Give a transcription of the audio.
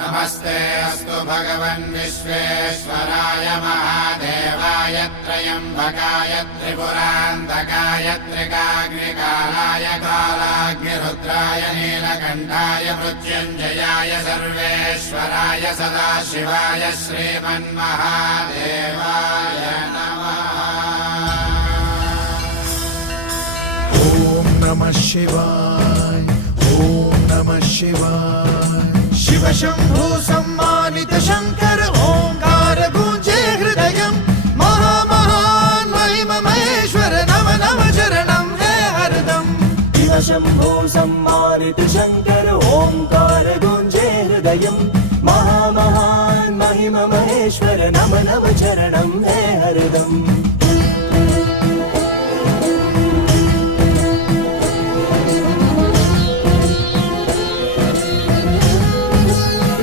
नमस्ते अस्तु भगवन् विश्वेश्वराय महादेवाय त्र्यम्बकाय त्रिपुरान्तकाय त्रिकाग्निकालाय कालाग्निरुद्राय नीलकण्ठाय मृत्युञ्जयाय सर्वेश्वराय सदाशिवाय श्रीमन्महादेवाय नमः। ॐ नमः शिवाय ॐ नमः शिवाय। शिव शंभु सम्मानित शंकर ओंकार गूंजे हृदयं महामहान महिम महेश्वर नम नम चरणं है हरदम। शिव शंभु सम्मानित शंकर ओंकार गूंजे हृदयं महामहान महिम महेश्वर नम नम चरणं है हरदम।